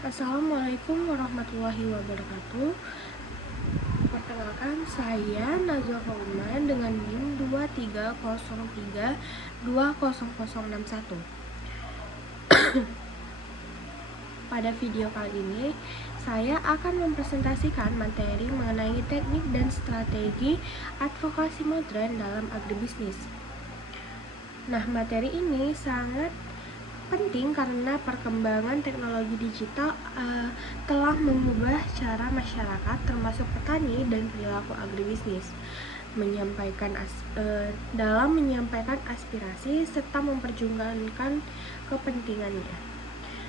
Assalamualaikum warahmatullahi wabarakatuh. Perkenalkan, saya Nazwa Kauman dengan NIM 2303200061. Pada video kali ini, saya akan mempresentasikan materi mengenai teknik dan strategi advokasi modern dalam agribisnis. Nah, materi ini sangat penting karena perkembangan teknologi digital telah mengubah cara masyarakat termasuk petani dan perilaku agribisnis dalam menyampaikan aspirasi serta memperjuangkan kepentingannya.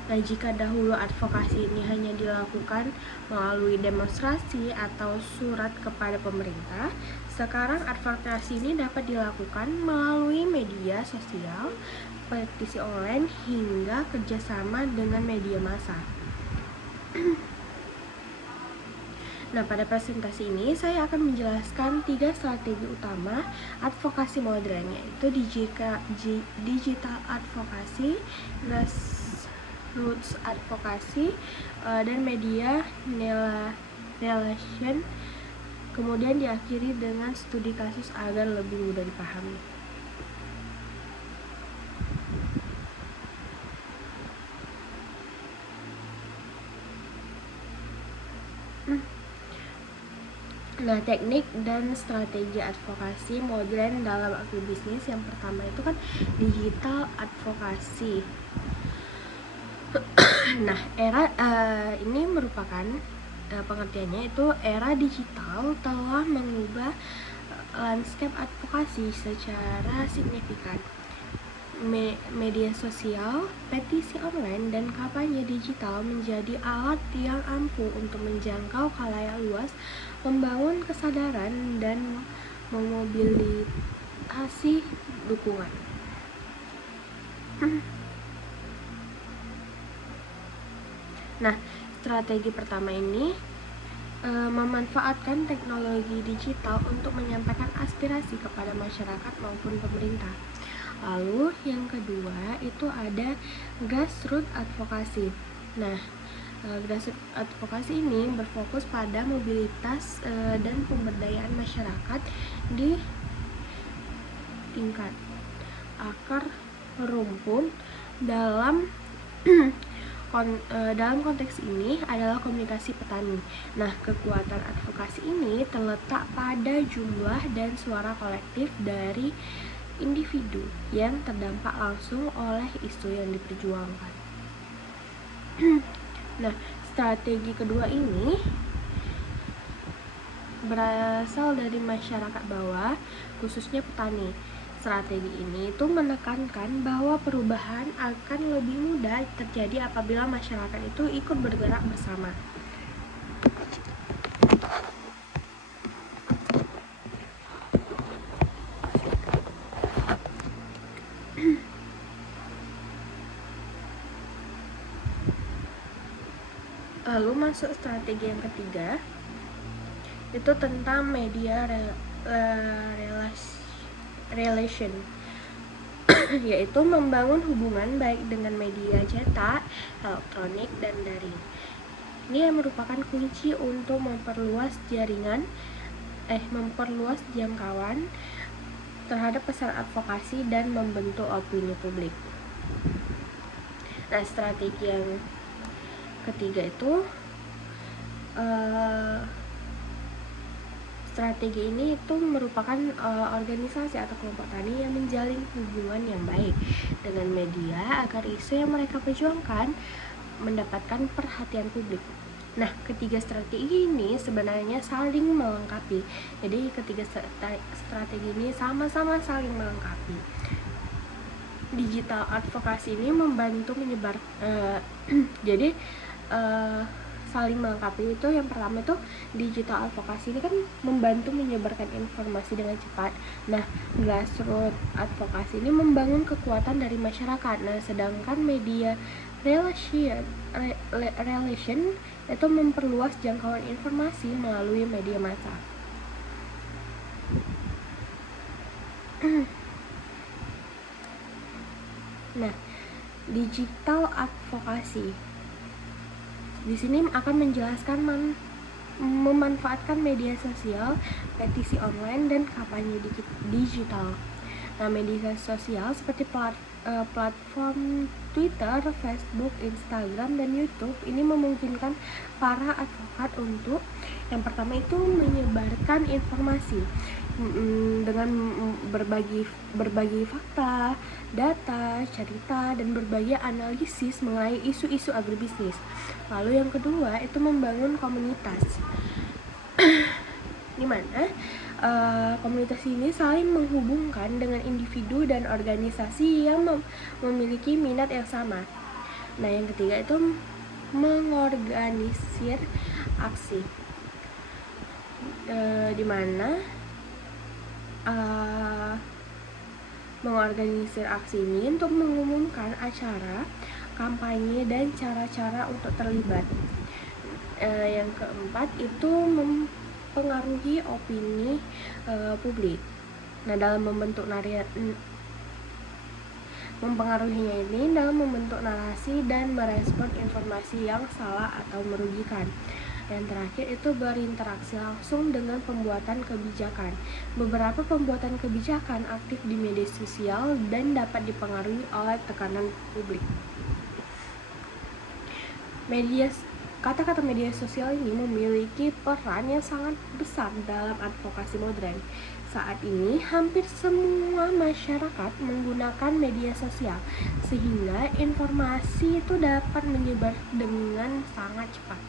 Nah, jika dahulu advokasi ini hanya dilakukan melalui demonstrasi atau surat kepada pemerintah, sekarang advokasi ini dapat dilakukan melalui media sosial, petisi online, hingga kerjasama dengan media massa. Nah, pada presentasi ini saya akan menjelaskan 3 strategi utama advokasi modern, yaitu digital advokasi, grassroots advokasi, dan media relation. Kemudian diakhiri dengan studi kasus agar lebih mudah dipahami. Nah, teknik dan strategi advokasi modern dalam agribisnis yang pertama itu kan digital advokasi. Nah, ini merupakan pengertiannya itu era digital telah mengubah landscape advokasi secara signifikan. Media sosial, petisi online, dan kampanye digital menjadi alat yang ampuh untuk menjangkau khalayak luas, membangun kesadaran, dan memobilisasi dukungan. Nah, strategi pertama ini memanfaatkan teknologi digital untuk menyampaikan aspirasi kepada masyarakat maupun pemerintah. Lalu yang kedua itu ada grassroots advokasi. Nah, grassroots advokasi ini berfokus pada mobilitas dan pemberdayaan masyarakat di tingkat akar rumput. Dalam konteks ini adalah komunikasi petani. Nah, kekuatan advokasi ini terletak pada jumlah dan suara kolektif dari individu yang terdampak langsung oleh isu yang diperjuangkan. Nah, strategi kedua ini berasal dari masyarakat bawah, khususnya petani. Strategi ini itu menekankan bahwa perubahan akan lebih mudah terjadi apabila masyarakat itu ikut bergerak bersama. Lalu masuk strategi yang ketiga, itu tentang media relation, yaitu membangun hubungan baik dengan media cetak, elektronik, dan daring. Ini yang merupakan kunci untuk memperluas jangkauan terhadap pesan advokasi dan membentuk opini publik. Nah, strategi yang ketiga itu strategi ini itu merupakan organisasi atau kelompok tani yang menjalin hubungan yang baik dengan media agar isu yang mereka perjuangkan mendapatkan perhatian publik. Nah, ketiga strategi ini sebenarnya saling melengkapi. Jadi ketiga strategi ini sama-sama saling melengkapi. Digital advokasi ini membantu menyebar saling melengkapi itu. Yang pertama itu digital advokasi ini kan membantu menyebarkan informasi dengan cepat. Nah, grassroots advokasi ini membangun kekuatan dari masyarakat. Nah, sedangkan media relation itu memperluas jangkauan informasi melalui media massa. Nah, digital advokasi Di sini akan menjelaskan memanfaatkan media sosial, petisi online, dan kampanye digital. Nah, media sosial seperti platform Twitter, Facebook, Instagram, dan YouTube ini memungkinkan para advokat untuk yang pertama itu menyebarkan informasi dengan berbagi fakta, data, cerita, dan berbagai analisis mengenai isu-isu agribisnis. Lalu yang kedua itu membangun komunitas, di mana komunitas ini saling menghubungkan dengan individu dan organisasi yang memiliki minat yang sama. Nah, yang ketiga itu mengorganisir aksi, di mana mengorganisir aksi ini untuk mengumumkan acara, kampanye, dan cara-cara untuk terlibat. Yang keempat itu mempengaruhi opini publik. Nah, dalam mempengaruhinya ini dalam membentuk narasi dan merespon informasi yang salah atau merugikan. Yang terakhir itu berinteraksi langsung dengan pembuatan kebijakan. Beberapa pembuatan kebijakan aktif di media sosial dan dapat dipengaruhi oleh tekanan publik. Kata-kata media sosial ini memiliki peran yang sangat besar dalam advokasi modern. Saat ini hampir semua masyarakat menggunakan media sosial sehingga informasi itu dapat menyebar dengan sangat cepat.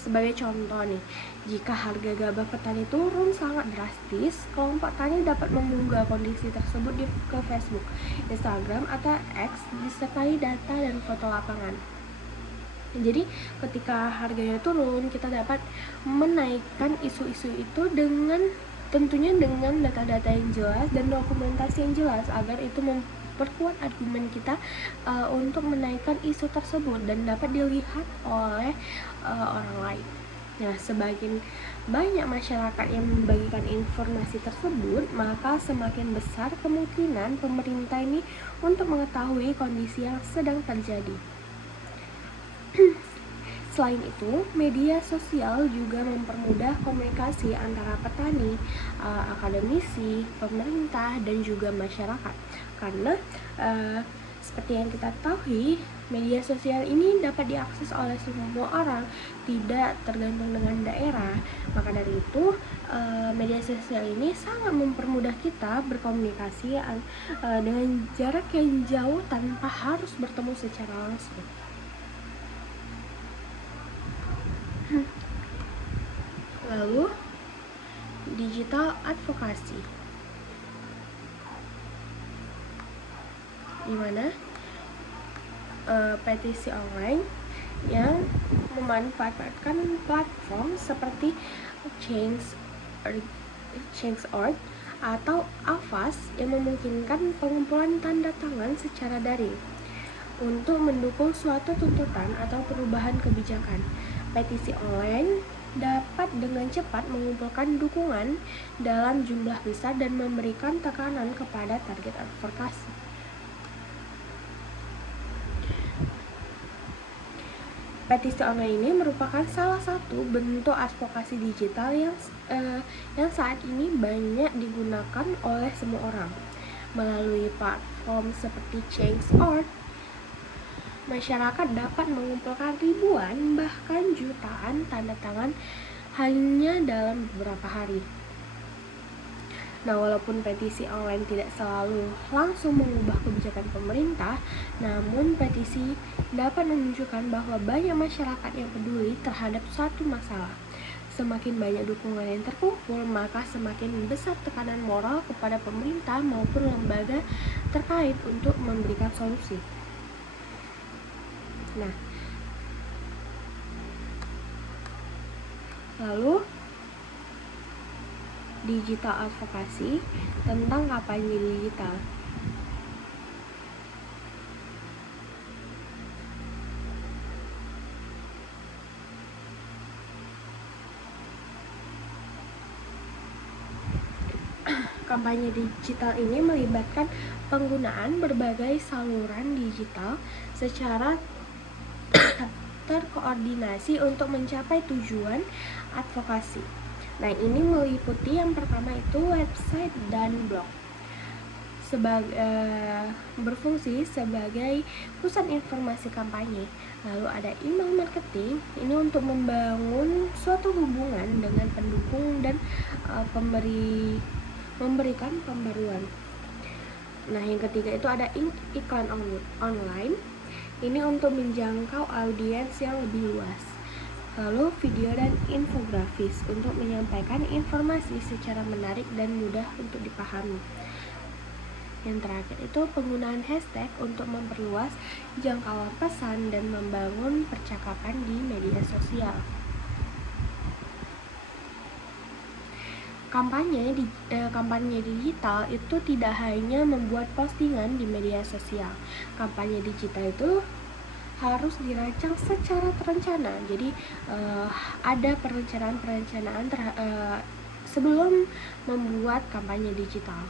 Sebagai contoh nih, jika harga gabah petani turun sangat drastis, kelompok tani dapat mengunggah kondisi tersebut ke Facebook, Instagram, atau X disertai data dan foto lapangan. Jadi ketika harganya turun, kita dapat menaikkan isu-isu itu tentunya dengan data-data yang jelas dan dokumentasi yang jelas agar itu memperkuat argumen kita untuk menaikkan isu tersebut dan dapat dilihat oleh orang lain. Nah, semakin banyak masyarakat yang membagikan informasi tersebut, maka semakin besar kemungkinan pemerintah ini untuk mengetahui kondisi yang sedang terjadi. Selain itu, media sosial juga mempermudah komunikasi antara petani, akademisi, pemerintah, dan juga masyarakat. Karena seperti yang kita ketahui, media sosial ini dapat diakses oleh semua orang, tidak tergantung dengan daerah. Maka dari itu, media sosial ini sangat mempermudah kita berkomunikasi dengan jarak yang jauh tanpa harus bertemu secara langsung. Lalu, digital advokasi, di mana petisi online yang memanfaatkan platform seperti Change.org atau Avast yang memungkinkan pengumpulan tanda tangan secara daring untuk mendukung suatu tuntutan atau perubahan kebijakan. Petisi online dapat dengan cepat mengumpulkan dukungan dalam jumlah besar dan memberikan tekanan kepada target advokasi. Petisi online ini merupakan salah satu bentuk advokasi digital yang saat ini banyak digunakan oleh semua orang. Melalui platform seperti Change.org, masyarakat dapat mengumpulkan ribuan bahkan jutaan tanda tangan hanya dalam beberapa hari. Nah, walaupun petisi online tidak selalu langsung mengubah kebijakan pemerintah, namun petisi dapat menunjukkan bahwa banyak masyarakat yang peduli terhadap suatu masalah. Semakin banyak dukungan yang terkumpul, maka semakin besar tekanan moral kepada pemerintah maupun lembaga terkait untuk memberikan solusi. Nah, lalu digital advokasi tentang kampanye digital. Kampanye digital ini melibatkan penggunaan berbagai saluran digital secara terkoordinasi untuk mencapai tujuan advokasi. Nah, ini meliputi yang pertama itu website dan blog. Berfungsi sebagai pusat informasi kampanye. Lalu ada email marketing, ini untuk membangun suatu hubungan dengan pendukung dan memberikan pembaruan. Nah, yang ketiga itu ada iklan online, ini untuk menjangkau audiens yang lebih luas. Lalu video dan infografis untuk menyampaikan informasi secara menarik dan mudah untuk dipahami. Yang terakhir itu penggunaan hashtag untuk memperluas jangkauan pesan dan membangun percakapan di media sosial. Kampanye digital itu tidak hanya membuat postingan di media sosial. Kampanye digital itu harus dirancang secara terencana. Jadi ada perencanaan sebelum membuat kampanye digital.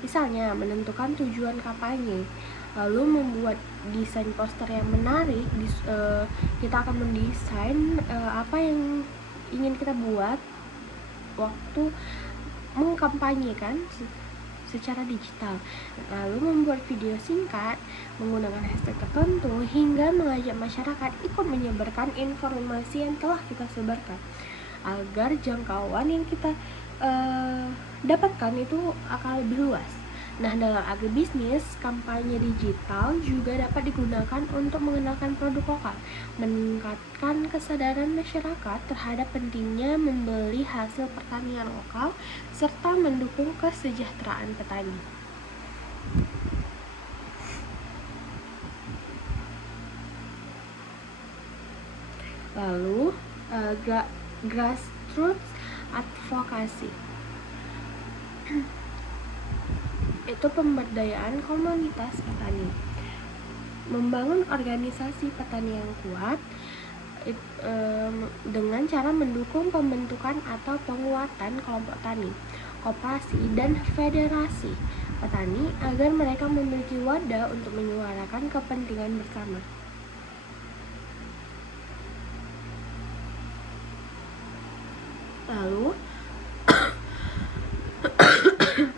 Misalnya menentukan tujuan kampanye, lalu membuat desain poster yang menarik. Kita akan mendesain apa yang ingin kita buat waktu mengkampanyekan secara digital. Lalu membuat video singkat menggunakan hashtag tertentu hingga mengajak masyarakat ikut menyebarkan informasi yang telah kita sebarkan agar jangkauan yang kita dapatkan itu akan lebih luas. Nah, dalam agribisnis, kampanye digital juga dapat digunakan untuk mengenalkan produk lokal, meningkatkan kesadaran masyarakat terhadap pentingnya membeli hasil pertanian lokal, serta mendukung kesejahteraan petani. Lalu, grassroots advokasi itu pemberdayaan komunitas petani, membangun organisasi petani yang kuat dengan cara mendukung pembentukan atau penguatan kelompok tani, koperasi, dan federasi petani agar mereka memiliki wadah untuk menyuarakan kepentingan bersama. Lalu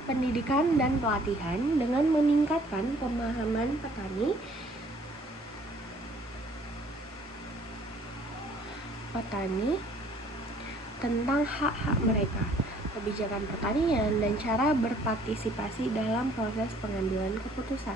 pendidikan dan pelatihan dengan meningkatkan pemahaman petani tentang hak-hak mereka, kebijakan pertanian, dan cara berpartisipasi dalam proses pengambilan keputusan.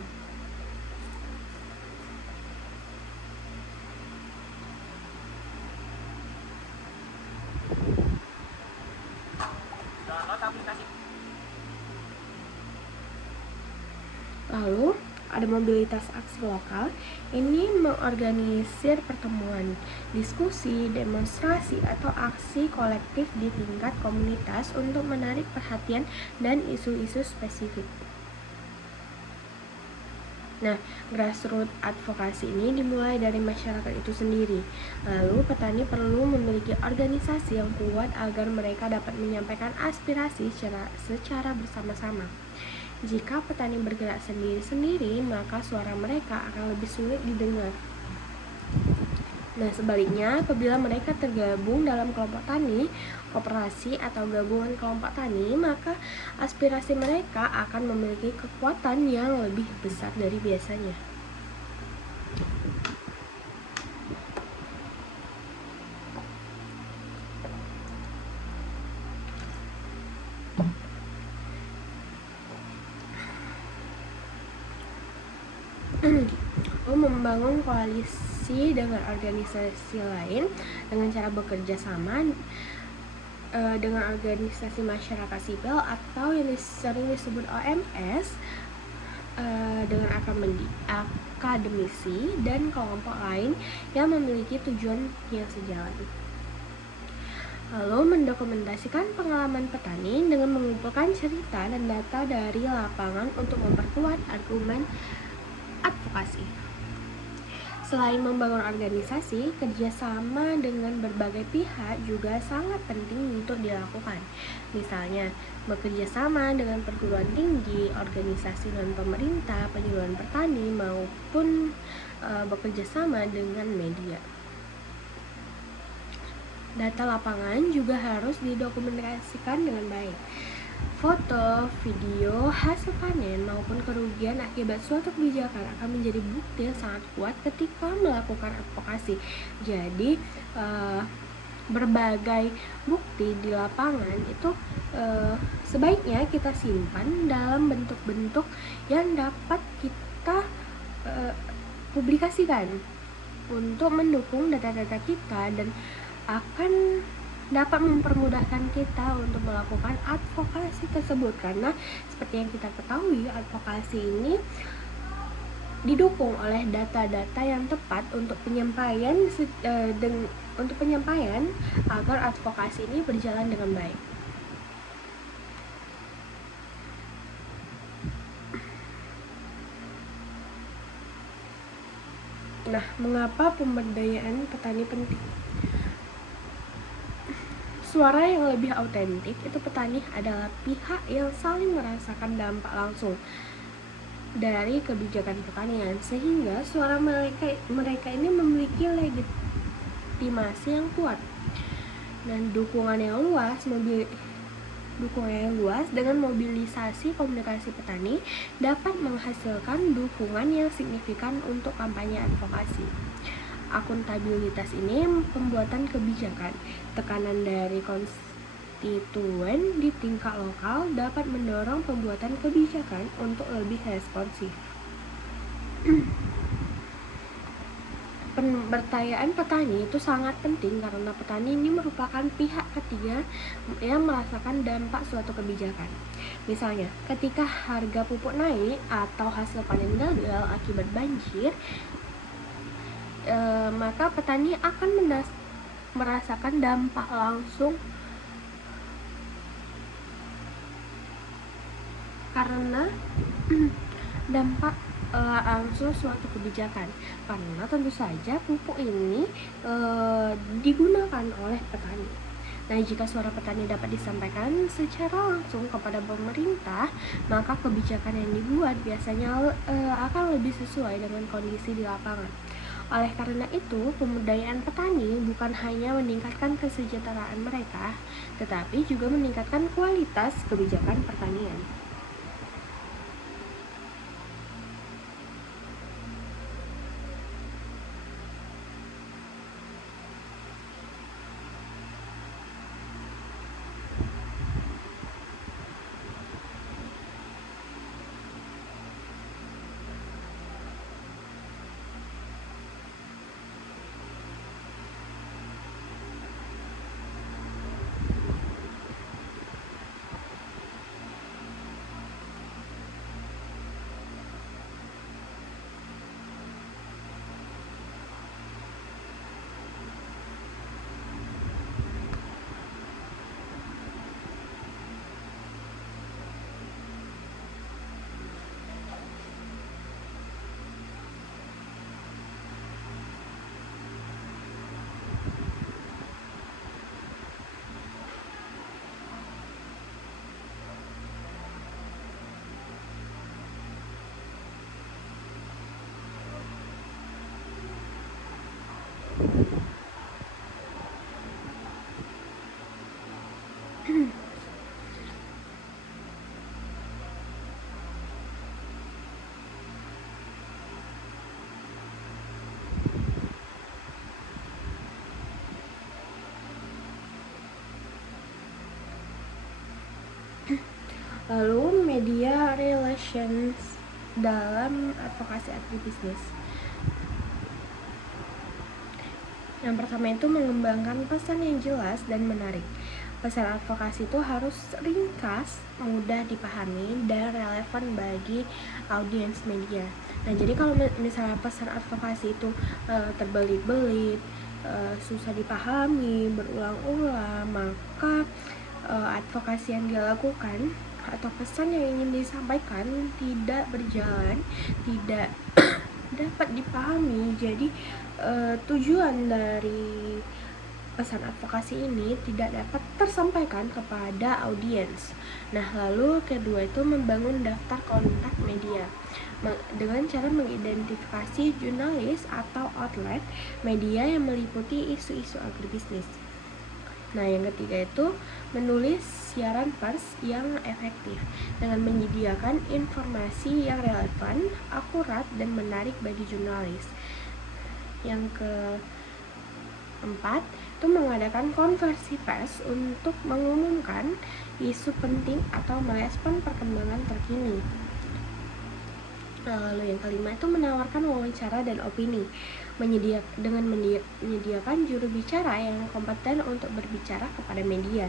Lalu ada mobilitas aksi lokal, ini mengorganisir pertemuan, diskusi, demonstrasi, atau aksi kolektif di tingkat komunitas untuk menarik perhatian dan isu-isu spesifik. Nah, grassroots advokasi ini dimulai dari masyarakat itu sendiri. Lalu petani perlu memiliki organisasi yang kuat agar mereka dapat menyampaikan aspirasi secara bersama-sama. Jika petani bergerak sendiri-sendiri, maka suara mereka akan lebih sulit didengar. Nah, sebaliknya, apabila mereka tergabung dalam kelompok tani, koperasi, atau gabungan kelompok tani, maka aspirasi mereka akan memiliki kekuatan yang lebih besar dari biasanya. Membangun koalisi dengan organisasi lain dengan cara bekerja sama dengan organisasi masyarakat sipil atau yang sering disebut OMS, dengan akademisi dan kelompok lain yang memiliki tujuan yang sejalan. Lalu mendokumentasikan pengalaman petani dengan mengumpulkan cerita dan data dari lapangan untuk memperkuat argumen advokasi. Selain membangun organisasi, kerjasama dengan berbagai pihak juga sangat penting untuk dilakukan. Misalnya, bekerja sama dengan perguruan tinggi, organisasi non-pemerintah, penyuluhan petani, maupun bekerja sama dengan media. Data lapangan juga harus didokumentasikan dengan baik. Foto, video, hasil panen maupun kerugian akibat suatu kebijakan akan menjadi bukti yang sangat kuat ketika melakukan advokasi. Jadi berbagai bukti di lapangan itu sebaiknya kita simpan dalam bentuk-bentuk yang dapat kita publikasikan untuk mendukung data-data kita dan akan dapat mempermudahkan kita untuk melakukan advokasi tersebut, karena seperti yang kita ketahui, advokasi ini didukung oleh data-data yang tepat untuk penyampaian agar advokasi ini berjalan dengan baik. Nah, mengapa pemberdayaan petani penting? Suara yang lebih autentik itu petani adalah pihak yang saling merasakan dampak langsung dari kebijakan pertanian, sehingga suara mereka ini memiliki legitimasi yang kuat dan dukungan yang luas dengan mobilisasi komunikasi petani dapat menghasilkan dukungan yang signifikan untuk kampanye advokasi. Akuntabilitas ini pembuatan kebijakan, tekanan dari konstituen di tingkat lokal dapat mendorong pembuatan kebijakan untuk lebih responsif. Pemberdayaan petani itu sangat penting karena petani ini merupakan pihak ketiga yang merasakan dampak suatu kebijakan. Misalnya, ketika harga pupuk naik atau hasil panen gagal akibat banjir, maka petani akan merasakan dampak langsung karena dampak langsung suatu kebijakan, karena tentu saja pupuk ini digunakan oleh petani. Nah, jika suara petani dapat disampaikan secara langsung kepada pemerintah, maka kebijakan yang dibuat biasanya akan lebih sesuai dengan kondisi di lapangan. Oleh karena itu, pemberdayaan petani bukan hanya meningkatkan kesejahteraan mereka, tetapi juga meningkatkan kualitas kebijakan pertanian. Lalu media relations dalam advokasi agribisnis. Yang pertama itu mengembangkan pesan yang jelas dan menarik. Pesan advokasi itu harus ringkas, mudah dipahami, dan relevan bagi audiens media. Nah, jadi kalau misalnya pesan advokasi itu terbelit-belit, susah dipahami, berulang-ulang, maka advokasi yang dia lakukan atau pesan yang ingin disampaikan tidak berjalan, tidak dapat dipahami. Jadi tujuan dari pesan advokasi ini tidak dapat tersampaikan kepada audiens. Nah, lalu kedua itu membangun daftar kontak media dengan cara mengidentifikasi jurnalis atau outlet media yang meliputi isu-isu agribisnis. Nah, yang ketiga itu menulis siaran pers yang efektif dengan menyediakan informasi yang relevan, akurat, dan menarik bagi jurnalis. Yang keempat itu mengadakan konversi pers untuk mengumumkan isu penting atau merespon perkembangan terkini. Lalu yang kelima itu menawarkan wawancara dan opini dengan menyediakan juru bicara yang kompeten untuk berbicara kepada media.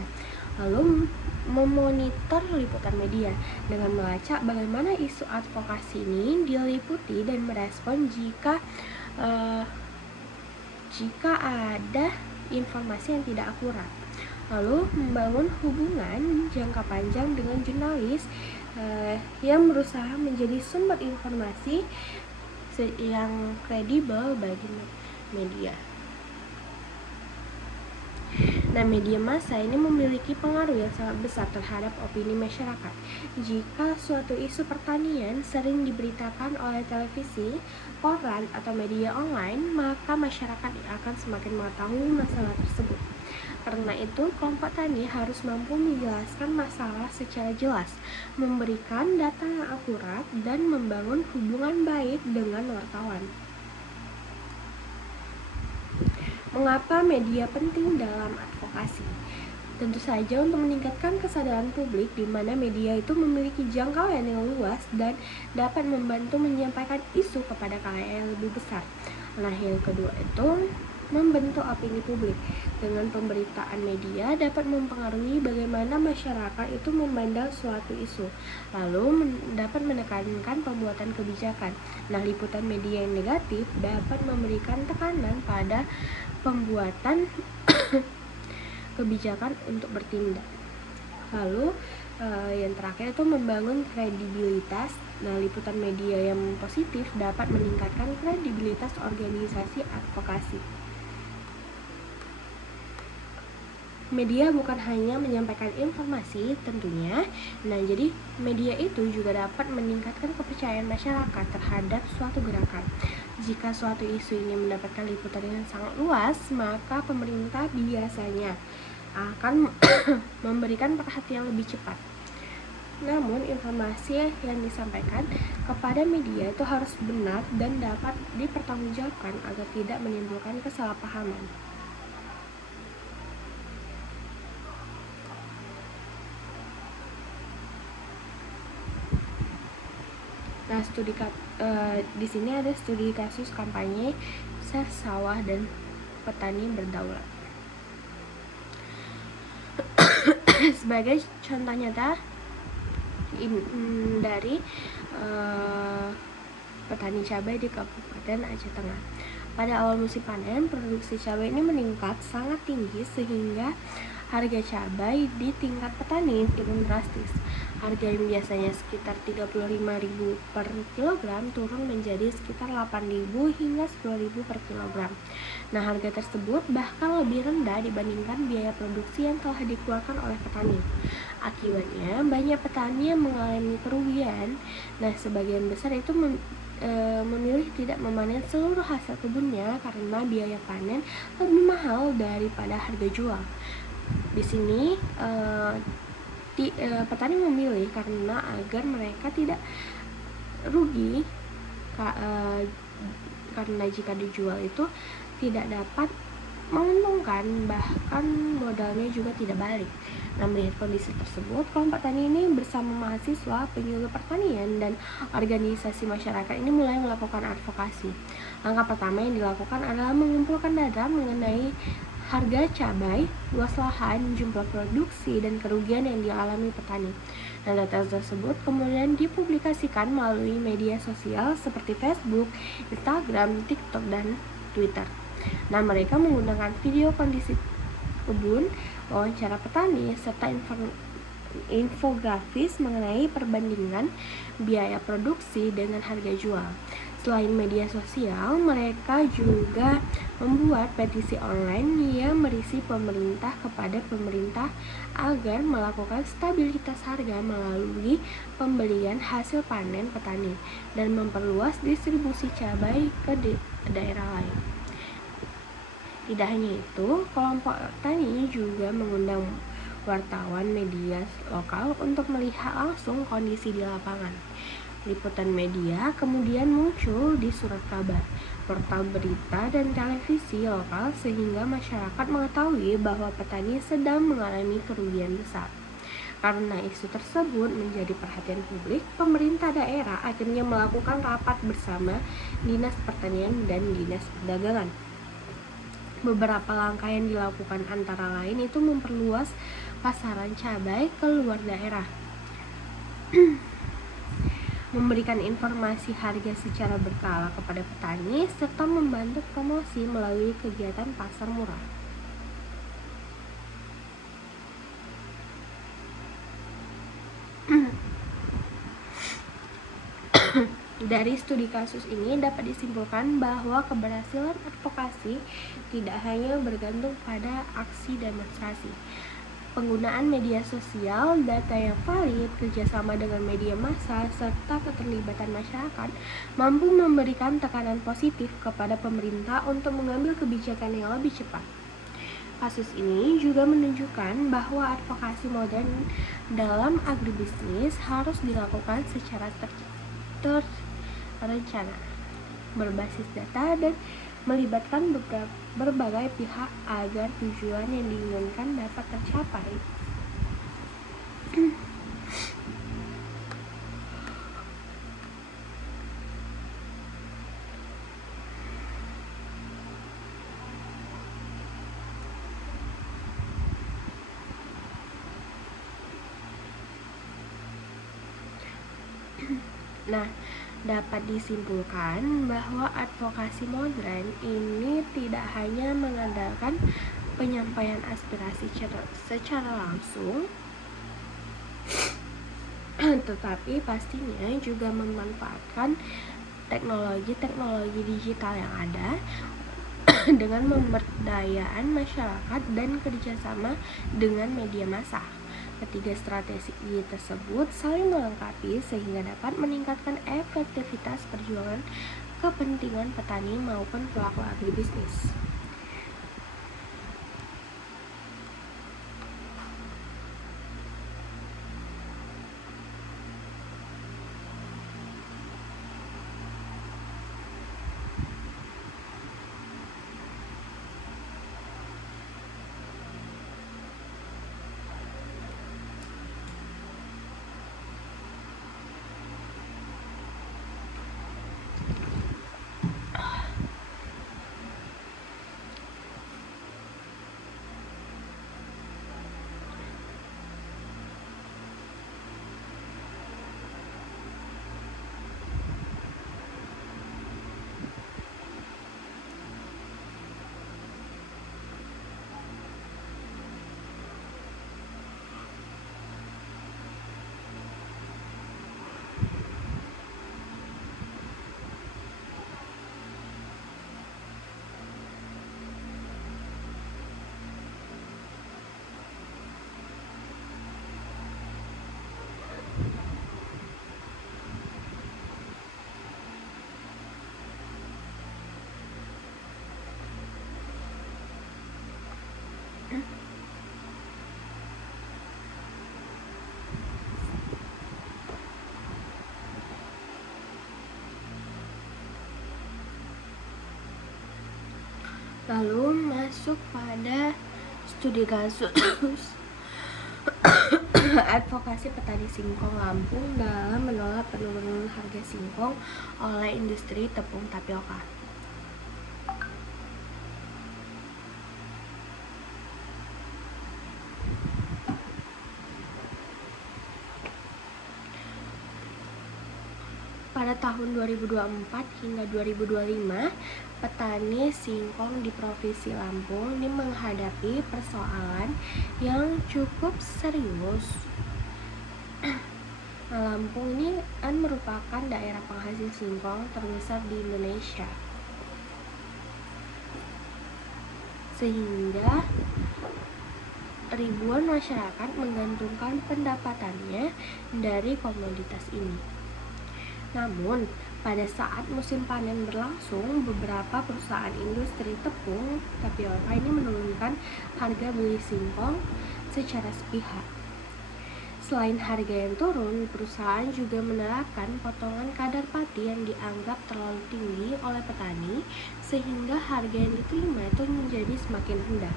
Lalu memonitor liputan media dengan melacak bagaimana isu advokasi ini diliputi dan merespon jika ada informasi yang tidak akurat. Lalu membangun hubungan jangka panjang dengan jurnalis yang berusaha menjadi sumber informasi yang kredibel bagi media. Nah, media massa ini memiliki pengaruh yang sangat besar terhadap opini masyarakat. Jika suatu isu pertanian sering diberitakan oleh televisi, koran, atau media online, maka masyarakat akan semakin mengetahui masalah tersebut. Karena itu, kelompok tani harus mampu menjelaskan masalah secara jelas, memberikan data yang akurat, dan membangun hubungan baik dengan wartawan. Mengapa media penting dalam advokasi? Tentu saja untuk meningkatkan kesadaran publik di mana media itu memiliki jangkauan yang luas dan dapat membantu menyampaikan isu kepada khalayak yang lebih besar. Nah, yang kedua itu membentuk opini publik. Dengan pemberitaan media dapat mempengaruhi bagaimana masyarakat itu memandang suatu isu, lalu dapat menekankan pembuatan kebijakan. Nah, liputan media yang negatif dapat memberikan tekanan pada pembuatan kebijakan untuk bertindak. Lalu yang terakhir itu membangun kredibilitas. Nah, liputan media yang positif dapat meningkatkan kredibilitas organisasi advokasi. Media bukan hanya menyampaikan informasi tentunya. Nah, jadi media itu juga dapat meningkatkan kepercayaan masyarakat terhadap suatu gerakan. Jika suatu isu ini mendapatkan liputan yang sangat luas, maka pemerintah biasanya akan memberikan perhatian lebih cepat. Namun, informasi yang disampaikan kepada media itu harus benar dan dapat dipertanggungjawabkan agar tidak menimbulkan kesalahpahaman. Nah, di sini ada studi kasus kampanye sel sawah dan petani berdaulat. Sebagai contoh nyata dari petani cabai di Kabupaten Aceh Tengah. Pada awal musim panen, produksi cabai ini meningkat sangat tinggi sehingga harga cabai di tingkat petani turun drastis. Harga yang biasanya sekitar 35.000 per kilogram turun menjadi sekitar 8.000 hingga 10.000 per kilogram. Nah, harga tersebut bahkan lebih rendah dibandingkan biaya produksi yang telah dikeluarkan oleh petani. Akibatnya, banyak petani yang mengalami kerugian. Nah, sebagian besar itu memilih tidak memanen seluruh hasil kebunnya karena biaya panen lebih mahal daripada harga jual. Di sini petani memilih karena agar mereka tidak rugi karena jika dijual itu tidak dapat menguntungkan, bahkan modalnya juga tidak balik. Nah, melihat kondisi tersebut, kelompok tani ini bersama mahasiswa, penyuluh pertanian, dan organisasi masyarakat ini mulai melakukan advokasi. Langkah pertama yang dilakukan adalah mengumpulkan data mengenai harga cabai, luas lahan, jumlah produksi, dan kerugian yang dialami petani. Nah, data tersebut kemudian dipublikasikan melalui media sosial seperti Facebook, Instagram, TikTok, dan Twitter. Nah, mereka menggunakan video kondisi kebun, wawancara petani, serta infografis mengenai perbandingan biaya produksi dengan harga jual. Selain media sosial, mereka juga membuat petisi online yang berisi pemerintah kepada pemerintah agar melakukan stabilitas harga melalui pembelian hasil panen petani dan memperluas distribusi cabai ke daerah lain. Tidak hanya itu, kelompok tani juga mengundang wartawan media lokal untuk melihat langsung kondisi di lapangan. Liputan media kemudian muncul di surat kabar, portal berita, dan televisi lokal sehingga masyarakat mengetahui bahwa petani sedang mengalami kerugian besar. Karena isu tersebut menjadi perhatian publik, pemerintah daerah akhirnya melakukan rapat bersama Dinas Pertanian dan Dinas Perdagangan. Beberapa langkah yang dilakukan antara lain itu memperluas pasaran cabai ke luar daerah, memberikan informasi harga secara berkala kepada petani, serta membantu promosi melalui kegiatan pasar murah. Dari studi kasus ini dapat disimpulkan bahwa keberhasilan advokasi tidak hanya bergantung pada aksi demonstrasi. Penggunaan media sosial, data yang valid, kerjasama dengan media massa, serta keterlibatan masyarakat mampu memberikan tekanan positif kepada pemerintah untuk mengambil kebijakan yang lebih cepat. Kasus ini juga menunjukkan bahwa advokasi modern dalam agribisnis harus dilakukan secara terencana, berbasis data, dan melibatkan berbagai pihak agar tujuan yang diinginkan dapat tercapai. Nah, dapat disimpulkan bahwa advokasi modern ini tidak hanya mengandalkan penyampaian aspirasi secara langsung, tetapi pastinya juga memanfaatkan teknologi digital yang ada dengan pemberdayaan masyarakat dan kerjasama dengan media massa. Ketiga strategi tersebut saling melengkapi sehingga dapat meningkatkan efektivitas perjuangan kepentingan petani maupun pelaku agribisnis. Lalu masuk pada studi kasus advokasi petani singkong Lampung dalam menolak penurunan harga singkong oleh industri tepung tapioka. Pada tahun 2024 hingga 2025, petani singkong di Provinsi Lampung ini menghadapi persoalan yang cukup serius Lampung ini kan merupakan daerah penghasil singkong terbesar di Indonesia, sehingga ribuan masyarakat menggantungkan pendapatannya dari komoditas ini. Namun, pada saat musim panen berlangsung, beberapa perusahaan industri tepung tapioka ini menurunkan harga beli singkong secara sepihak. Selain harga yang turun, perusahaan juga menerapkan potongan kadar padi yang dianggap terlalu tinggi oleh petani, sehingga harga yang diterima itu menjadi semakin rendah.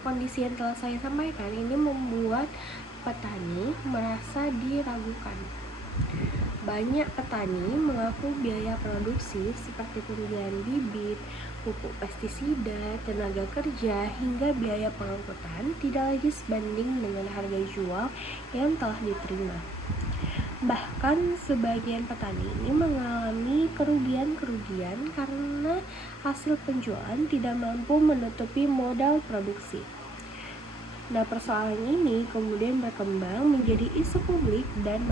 Kondisi yang telah saya sampaikan ini membuat petani merasa diragukan. Banyak petani mengaku biaya produksi seperti pembelian bibit, pupuk pestisida, tenaga kerja, hingga biaya pengangkutan tidak lagi sebanding dengan harga jual yang telah diterima. Bahkan sebagian petani ini mengalami kerugian karena hasil penjualan tidak mampu menutupi modal produksi. Nah, persoalan ini kemudian berkembang menjadi isu publik dan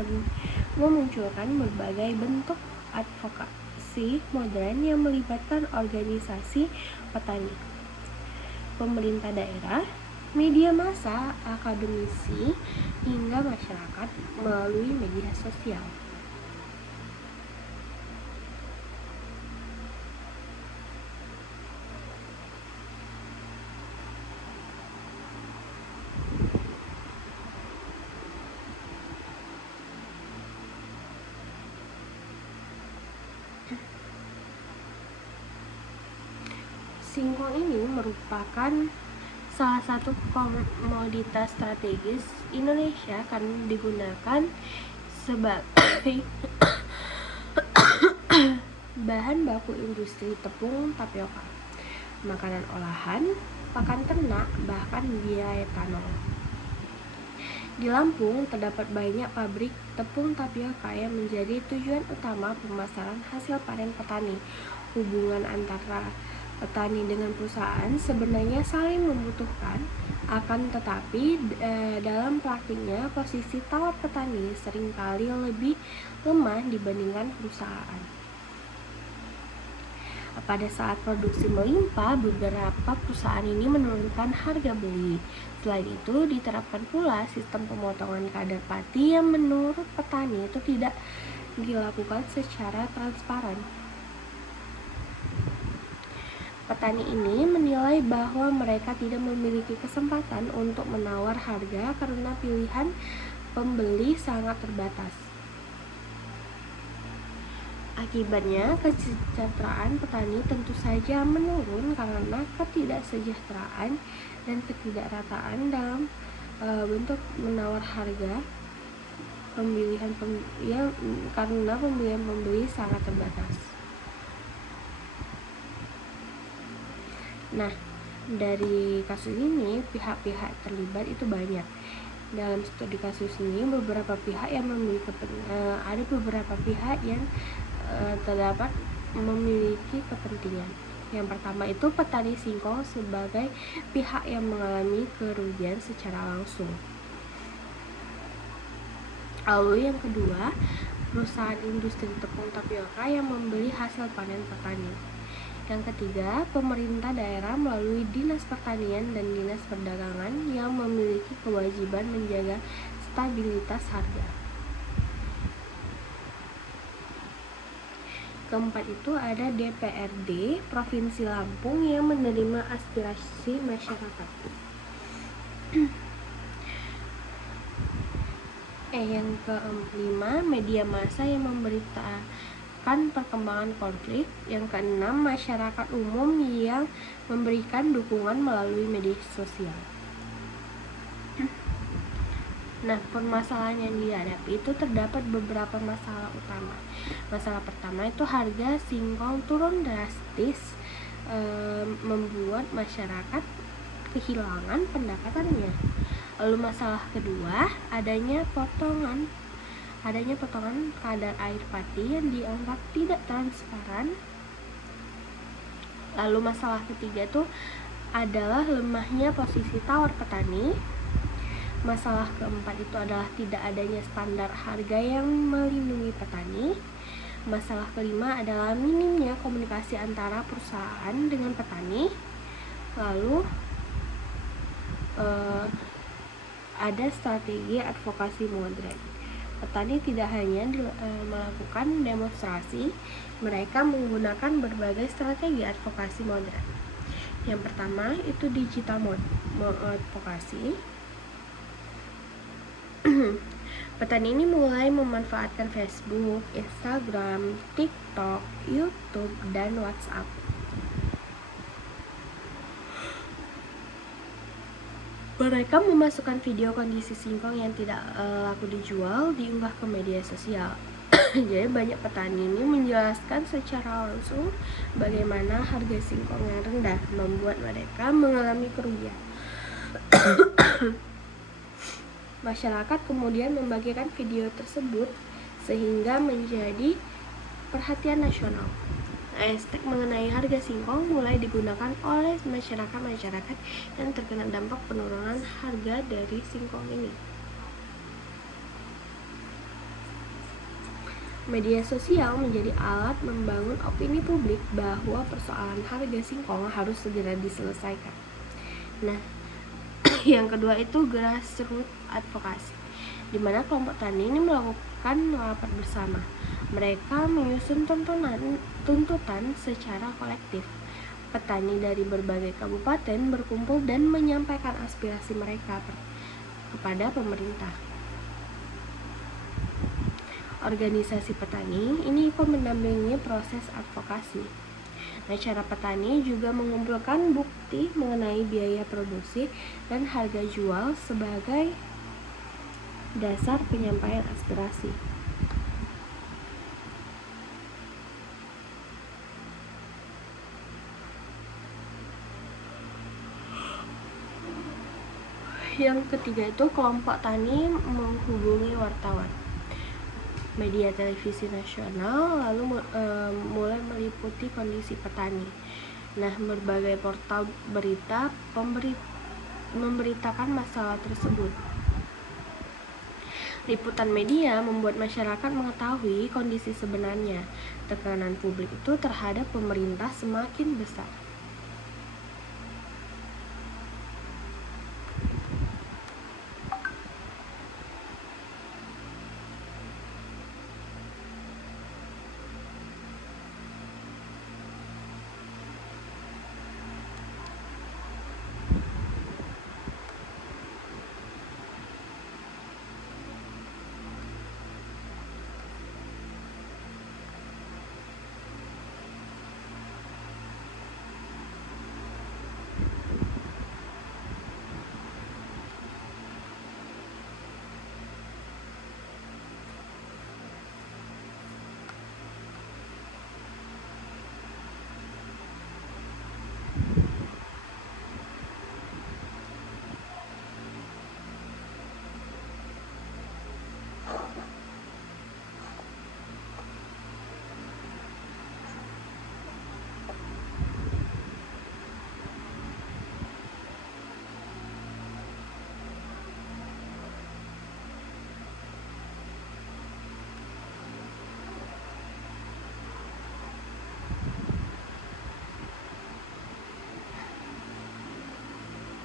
memunculkan berbagai bentuk advokasi modern yang melibatkan organisasi petani, pemerintah daerah, media massa, akademisi, hingga masyarakat melalui media sosial. Singkong ini merupakan salah satu komoditas strategis Indonesia karena digunakan sebagai bahan baku industri tepung tapioka, makanan olahan, pakan ternak, bahkan bioetanol. Di Lampung terdapat banyak pabrik tepung tapioka yang menjadi tujuan utama pemasaran hasil panen petani. Hubungan antara petani dengan perusahaan sebenarnya saling membutuhkan, akan tetapi dalam praktiknya posisi tawar petani seringkali lebih lemah dibandingkan perusahaan. Pada saat produksi melimpah, beberapa perusahaan ini menurunkan harga beli. Selain itu, diterapkan pula sistem pemotongan kadar padi yang menurut petani itu tidak dilakukan secara transparan. Petani ini menilai bahwa mereka tidak memiliki kesempatan untuk menawar harga karena pilihan pembeli sangat terbatas. Akibatnya, kesejahteraan petani tentu saja menurun karena ketidaksejahteraan dan ketidakrataan dalam bentuk menawar harga karena pembelian pembeli sangat terbatas. Nah, dari kasus ini pihak-pihak terlibat itu banyak. Dalam studi kasus ini beberapa pihak yang ada beberapa pihak yang terdapat memiliki kepentingan. Yang pertama itu petani singkong sebagai pihak yang mengalami kerugian secara langsung. Lalu yang kedua, perusahaan industri tepung tapioka yang membeli hasil panen petani. Yang ketiga, pemerintah daerah melalui Dinas Pertanian dan Dinas Perdagangan yang memiliki kewajiban menjaga stabilitas harga. Keempat itu ada DPRD Provinsi Lampung yang menerima aspirasi masyarakat. Yang kelima, media massa yang memberitakan perkembangan konflik. Yang keenam, masyarakat umum yang memberikan dukungan melalui media sosial. Nah, permasalahan yang dihadapi itu terdapat beberapa masalah utama. Masalah pertama itu harga singkong turun drastis, membuat masyarakat kehilangan pendapatannya. Lalu masalah kedua, adanya potongan kadar air padi yang dianggap tidak transparan. Lalu masalah ketiga itu adalah lemahnya posisi tawar petani. Masalah keempat itu adalah tidak adanya standar harga yang melindungi petani. Masalah kelima adalah minimnya komunikasi antara perusahaan dengan petani. Lalu ada strategi advokasi modern. Petani tidak hanya melakukan demonstrasi, mereka menggunakan berbagai strategi advokasi modern. Yang pertama itu digital advokasi. Petani ini mulai memanfaatkan Facebook, Instagram, TikTok, YouTube, dan WhatsApp. Mereka memasukkan video kondisi singkong yang tidak laku dijual diunggah ke media sosial. Jadi banyak petani ini menjelaskan secara langsung bagaimana harga singkong yang rendah membuat mereka mengalami kerugian. Masyarakat kemudian membagikan video tersebut sehingga menjadi perhatian nasional. Hashtag mengenai harga singkong mulai digunakan oleh masyarakat yang terkena dampak penurunan harga dari singkong ini. Media sosial menjadi alat membangun opini publik bahwa persoalan harga singkong harus segera diselesaikan. Nah, yang kedua itu grassroots advokasi, di mana kelompok tani ini melakukan rapat bersama. Mereka menyusun tuntutan secara kolektif. Petani dari berbagai kabupaten berkumpul dan menyampaikan aspirasi mereka kepada pemerintah. Organisasi petani ini ikut mendampingi proses advokasi. Nah, cara petani juga mengumpulkan bukti mengenai biaya produksi dan harga jual sebagai dasar penyampaian aspirasi. Yang ketiga itu kelompok tani menghubungi wartawan. Media televisi nasional lalu mulai meliputi kondisi petani. Nah, berbagai portal berita memberitakan masalah tersebut. Liputan media membuat masyarakat mengetahui kondisi sebenarnya. Tekanan publik itu terhadap pemerintah semakin besar.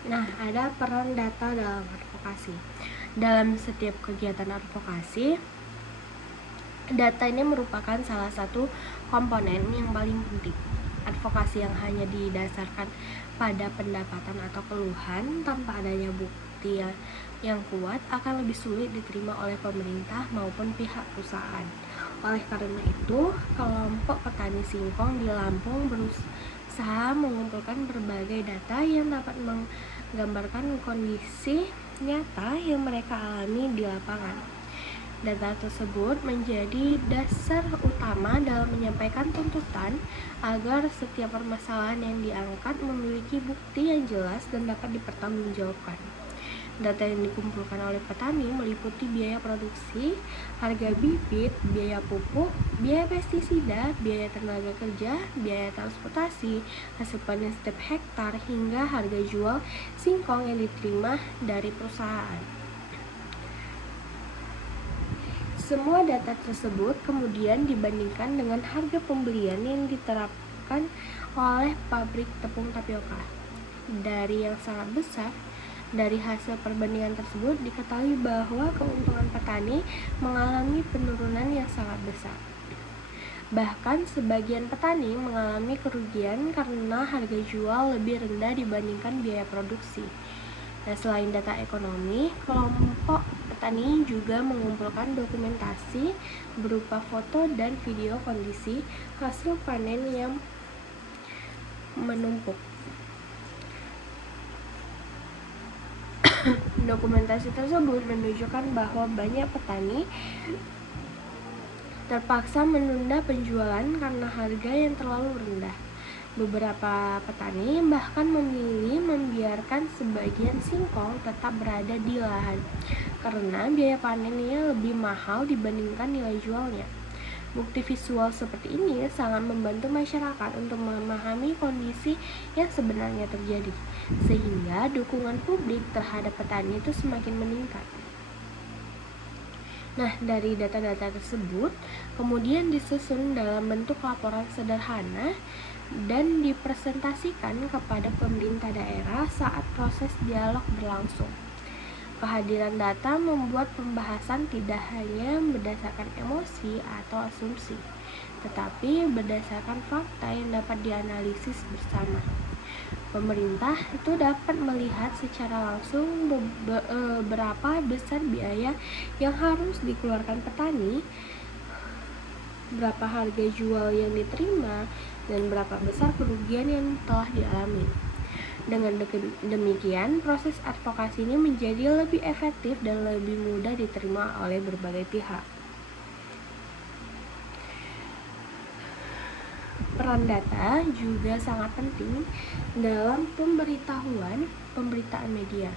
Nah, ada peran data dalam advokasi. Dalam setiap kegiatan advokasi, data ini merupakan salah satu komponen yang paling penting. Advokasi yang hanya didasarkan pada pendapatan atau keluhan tanpa adanya bukti yang kuat akan lebih sulit diterima oleh pemerintah maupun pihak perusahaan. Oleh karena itu, kelompok petani singkong di Lampung berusaha mengumpulkan berbagai data yang dapat menggambarkan kondisi nyata yang mereka alami di lapangan. Data tersebut menjadi dasar utama dalam menyampaikan tuntutan agar setiap permasalahan yang diangkat memiliki bukti yang jelas dan dapat dipertanggungjawabkan. Data yang dikumpulkan oleh petani meliputi biaya produksi, harga bibit, biaya pupuk, biaya pestisida, biaya tenaga kerja, biaya transportasi, hasil panen setiap hektar, hingga harga jual singkong yang diterima dari perusahaan. Semua data tersebut kemudian dibandingkan dengan harga pembelian yang diterapkan oleh pabrik tepung tapioka. Dari yang sangat besar, dari hasil perbandingan tersebut diketahui bahwa keuntungan petani mengalami penurunan yang sangat besar. Bahkan sebagian petani mengalami kerugian karena harga jual lebih rendah dibandingkan biaya produksi. Nah, selain data ekonomi, kelompok petani juga mengumpulkan dokumentasi berupa foto dan video kondisi hasil panen yang menumpuk. Dokumentasi tersebut menunjukkan bahwa banyak petani terpaksa menunda penjualan karena harga yang terlalu rendah. Beberapa petani bahkan memilih membiarkan sebagian singkong tetap berada di lahan karena biaya panennya lebih mahal dibandingkan nilai jualnya. Bukti visual seperti ini sangat membantu masyarakat untuk memahami kondisi yang sebenarnya terjadi, sehingga dukungan publik terhadap petani itu semakin meningkat. Nah, dari data-data tersebut kemudian disusun dalam bentuk laporan sederhana dan dipresentasikan kepada pemerintah daerah saat proses dialog berlangsung. Kehadiran data membuat pembahasan tidak hanya berdasarkan emosi atau asumsi, tetapi berdasarkan fakta yang dapat dianalisis bersama. Pemerintah itu dapat melihat secara langsung berapa besar biaya yang harus dikeluarkan petani, berapa harga jual yang diterima, dan berapa besar kerugian yang telah dialami. Dengan demikian, proses advokasi ini menjadi lebih efektif dan lebih mudah diterima oleh berbagai pihak. Peran data juga sangat penting dalam pemberitaan media.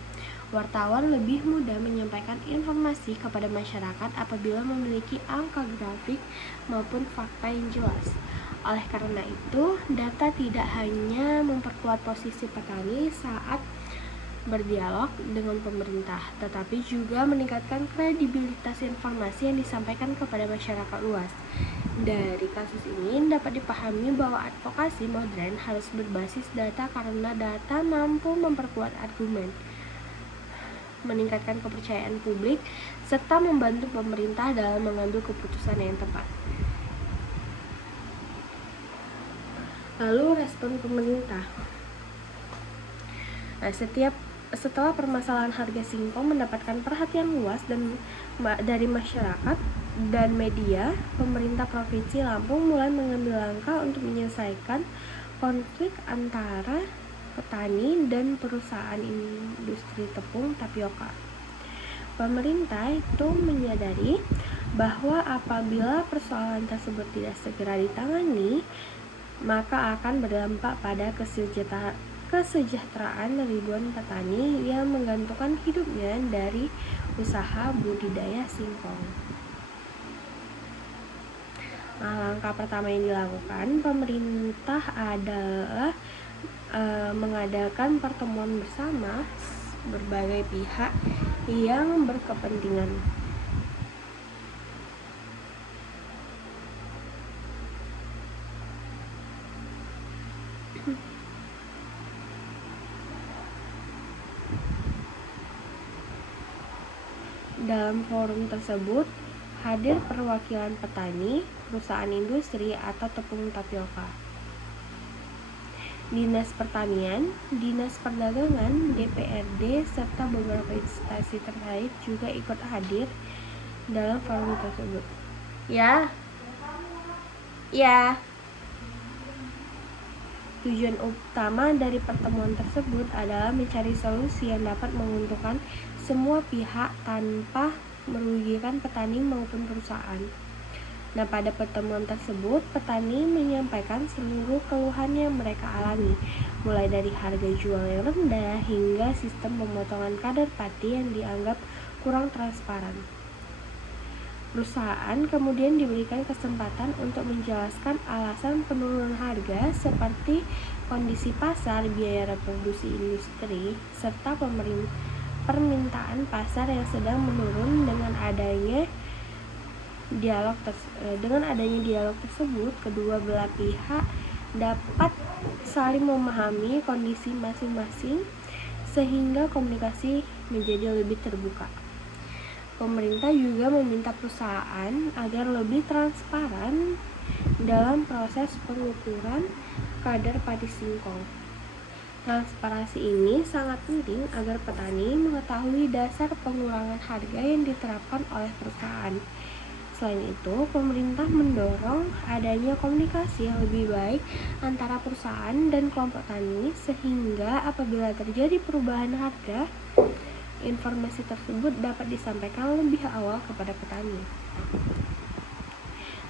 Wartawan lebih mudah menyampaikan informasi kepada masyarakat apabila memiliki angka grafik maupun fakta yang jelas. Oleh karena itu, data tidak hanya memperkuat posisi petani saat berdialog dengan pemerintah, tetapi juga meningkatkan kredibilitas informasi yang disampaikan kepada masyarakat luas. Dari kasus ini dapat dipahami bahwa advokasi modern harus berbasis data karena data mampu memperkuat argumen, meningkatkan kepercayaan publik, serta membantu pemerintah dalam mengambil keputusan yang tepat. Lalu respon pemerintah. Nah, setelah permasalahan harga singkong mendapatkan perhatian luas dari masyarakat dan media, pemerintah Provinsi Lampung mulai mengambil langkah untuk menyelesaikan konflik antara petani dan perusahaan industri tepung tapioka. Pemerintah itu menyadari bahwa apabila persoalan tersebut tidak segera ditangani, maka akan berdampak pada kesejahteraan ribuan petani yang menggantungkan hidupnya dari usaha budidaya singkong. Nah, langkah pertama yang dilakukan pemerintah adalah mengadakan pertemuan bersama berbagai pihak yang berkepentingan. Dalam forum tersebut hadir perwakilan petani, perusahaan industri atau tepung tapioka, Dinas Pertanian, Dinas Perdagangan, DPRD, serta beberapa instansi terkait juga ikut hadir dalam forum tersebut. Ya. Tujuan utama dari pertemuan tersebut adalah mencari solusi yang dapat menguntungkan semua pihak tanpa merugikan petani maupun perusahaan. Nah, pada pertemuan tersebut, petani menyampaikan seluruh keluhan yang mereka alami, mulai dari harga jual yang rendah hingga sistem pemotongan kadar padi yang dianggap kurang transparan. Perusahaan kemudian diberikan kesempatan untuk menjelaskan alasan penurunan harga seperti kondisi pasar, biaya reproduksi industri, serta permintaan pasar yang sedang menurun. Dengan adanya dialog tersebut, kedua belah pihak dapat saling memahami kondisi masing-masing sehingga komunikasi menjadi lebih terbuka. Pemerintah juga meminta perusahaan agar lebih transparan dalam proses pengukuran kadar padi singkong. Transparansi ini sangat penting agar petani mengetahui dasar pengurangan harga yang diterapkan oleh perusahaan. Selain itu, pemerintah mendorong adanya komunikasi yang lebih baik antara perusahaan dan kelompok tani sehingga apabila terjadi perubahan harga, informasi tersebut dapat disampaikan lebih awal kepada petani.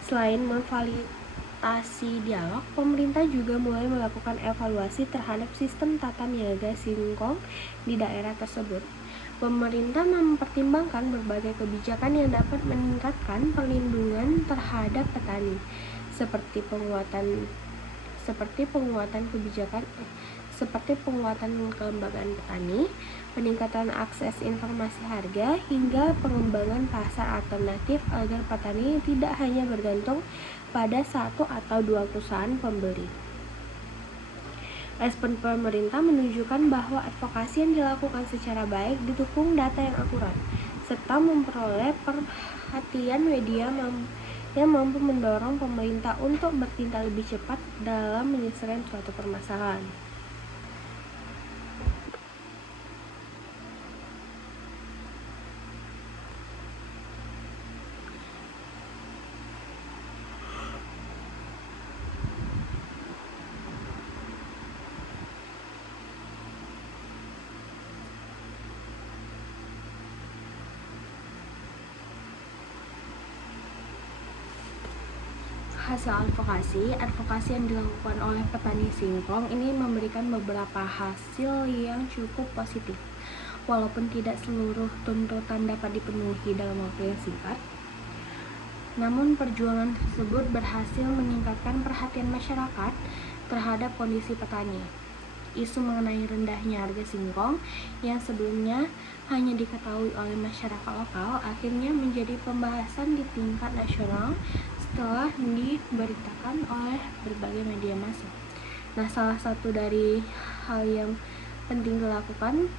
Selain memfasilitasi dialog, pemerintah juga mulai melakukan evaluasi terhadap sistem tata niaga singkong di daerah tersebut. Pemerintah mempertimbangkan berbagai kebijakan yang dapat meningkatkan perlindungan terhadap petani, seperti penguatan kelembagaan petani, peningkatan akses informasi harga, hingga pengembangan pasar alternatif agar petani tidak hanya bergantung pada satu atau dua perusahaan pembeli. Respon pemerintah menunjukkan bahwa advokasi yang dilakukan secara baik didukung data yang akurat, serta memperoleh perhatian media yang mampu mendorong pemerintah untuk bertindak lebih cepat dalam menyelesaikan suatu permasalahan. Hasil advokasi yang dilakukan oleh petani singkong ini memberikan beberapa hasil yang cukup positif. Walaupun tidak seluruh tuntutan dapat dipenuhi dalam waktu yang singkat, namun perjuangan tersebut berhasil meningkatkan perhatian masyarakat terhadap kondisi petani. Isu mengenai rendahnya harga singkong yang sebelumnya hanya diketahui oleh masyarakat lokal akhirnya menjadi pembahasan di tingkat nasional setelah diberitakan oleh berbagai media massa. Nah, salah satu dari hal yang penting dilakukan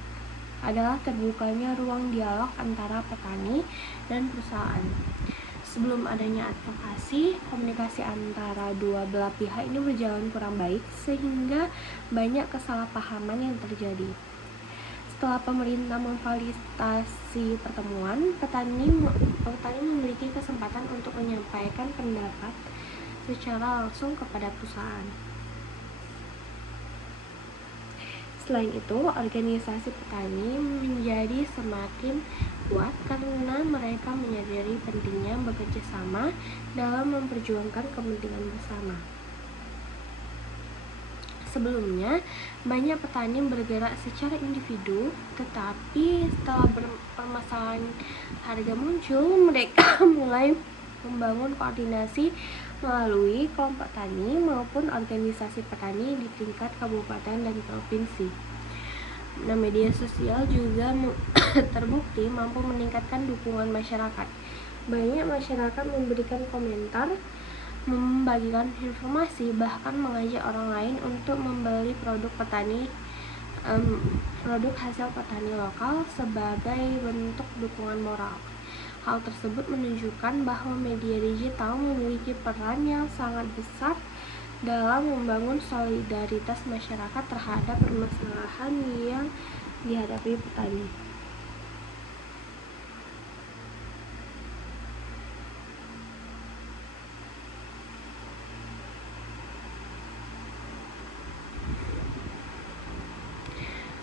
adalah terbukanya ruang dialog antara petani dan perusahaan. Sebelum adanya advokasi, komunikasi antara dua belah pihak ini berjalan kurang baik sehingga banyak kesalahpahaman yang terjadi. Setelah pemerintah memfasilitasi pertemuan, petani memiliki kesempatan untuk menyampaikan pendapat secara langsung kepada perusahaan. Selain itu, organisasi petani menjadi semakin kuat karena mereka menyadari pentingnya bekerja sama dalam memperjuangkan kepentingan bersama. Sebelumnya, banyak petani bergerak secara individu, tetapi setelah permasalahan harga muncul, mereka mulai membangun koordinasi melalui kelompok tani maupun organisasi petani di tingkat kabupaten dan provinsi. Nah, media sosial juga terbukti mampu meningkatkan dukungan masyarakat. Banyak masyarakat memberikan komentar, membagikan informasi, bahkan mengajak orang lain untuk membeli produk hasil petani lokal sebagai bentuk dukungan moral. Hal tersebut menunjukkan bahwa media digital memiliki peran yang sangat besar dalam membangun solidaritas masyarakat terhadap permasalahan yang dihadapi petani.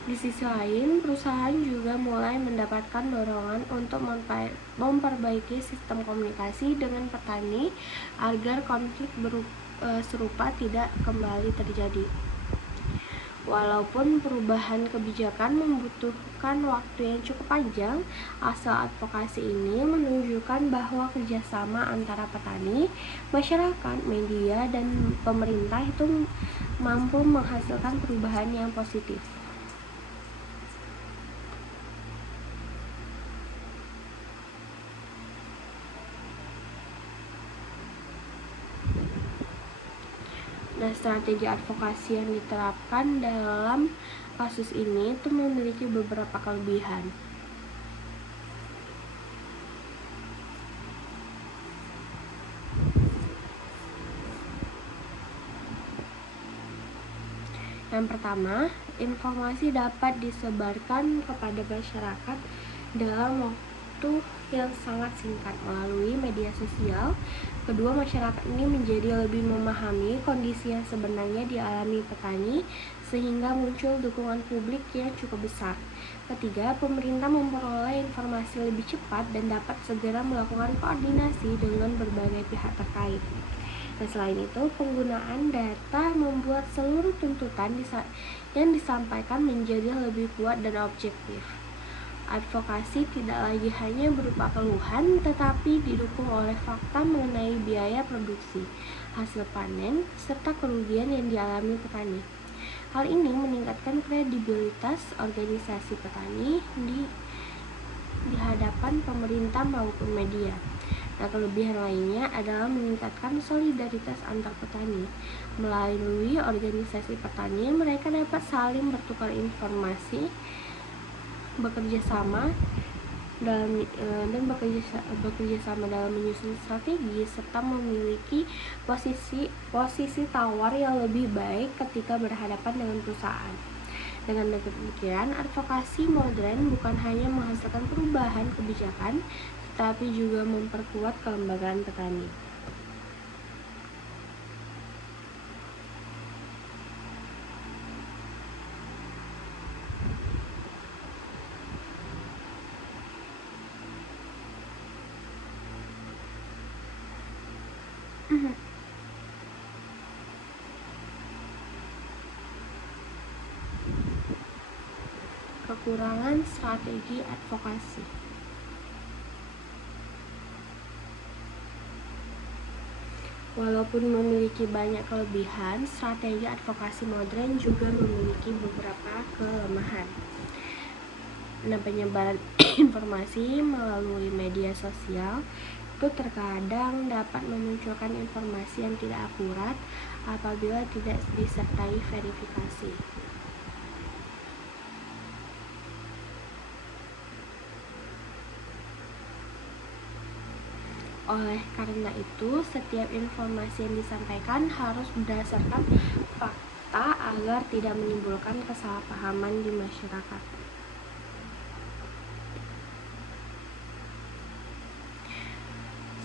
Di sisi lain, perusahaan juga mulai mendapatkan dorongan untuk memperbaiki sistem komunikasi dengan petani agar konflik serupa tidak kembali terjadi. Walaupun perubahan kebijakan membutuhkan waktu yang cukup panjang, hasil advokasi ini menunjukkan bahwa kerjasama antara petani, masyarakat, media, dan pemerintah itu mampu menghasilkan perubahan yang positif. Nah, strategi advokasi yang diterapkan dalam kasus ini itu memiliki beberapa kelebihan. Yang pertama, informasi dapat disebarkan kepada masyarakat dalam waktu yang sangat singkat melalui media sosial. Kedua, masyarakat ini menjadi lebih memahami kondisi yang sebenarnya dialami petani sehingga muncul dukungan publik yang cukup besar. Ketiga, pemerintah memperoleh informasi lebih cepat dan dapat segera melakukan koordinasi dengan berbagai pihak terkait. Dan selain itu, penggunaan data membuat seluruh tuntutan yang disampaikan menjadi lebih kuat dan objektif. Advokasi tidak lagi hanya berupa keluhan, tetapi didukung oleh fakta mengenai biaya produksi, hasil panen, serta kerugian yang dialami petani. Hal ini meningkatkan kredibilitas organisasi petani di hadapan pemerintah maupun media. Nah, kelebihan lainnya adalah meningkatkan solidaritas antar petani. Melalui organisasi petani, mereka dapat saling bertukar informasi, bekerja sama dalam menyusun strategi serta memiliki posisi tawar yang lebih baik ketika berhadapan dengan perusahaan. Dengan demikian, advokasi modern bukan hanya menghasilkan perubahan kebijakan, tetapi juga memperkuat kelembagaan petani. Kekurangan strategi advokasi. Walaupun memiliki banyak kelebihan, strategi advokasi modern juga memiliki beberapa kelemahan. Nah, penyebaran informasi melalui media sosial itu terkadang dapat memunculkan informasi yang tidak akurat apabila tidak disertai verifikasi. Oleh karena itu, setiap informasi yang disampaikan harus berdasarkan fakta agar tidak menimbulkan kesalahpahaman di masyarakat.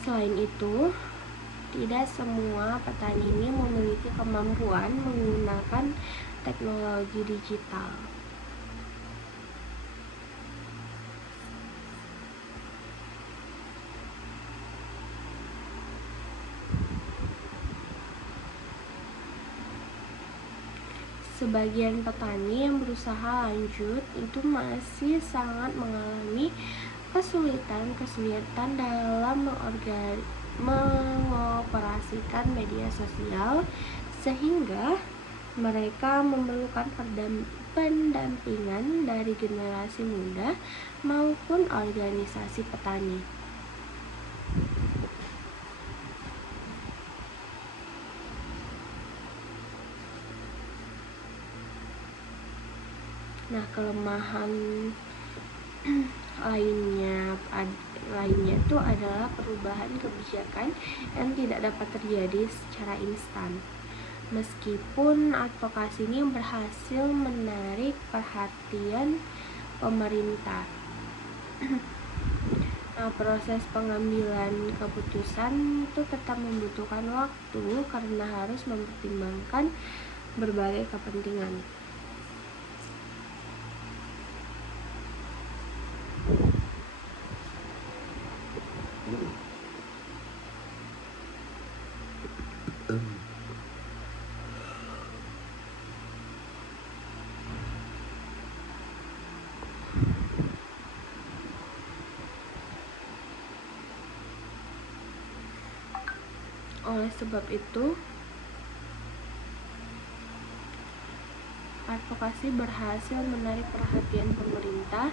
Selain itu, tidak semua petani ini memiliki kemampuan menggunakan teknologi digital. Sebagian petani yang berusaha lanjut itu masih sangat mengalami kesulitan dalam mengoperasikan media sosial, sehingga mereka memerlukan pendampingan dari generasi muda maupun organisasi petani. Nah, kelemahan lainnya itu adalah perubahan kebijakan yang tidak dapat terjadi secara instan. Meskipun advokasi ini berhasil menarik perhatian pemerintah, nah, proses pengambilan keputusan itu tetap membutuhkan waktu karena harus mempertimbangkan berbagai kepentingan. Oleh sebab itu, advokasi berhasil menarik perhatian pemerintah.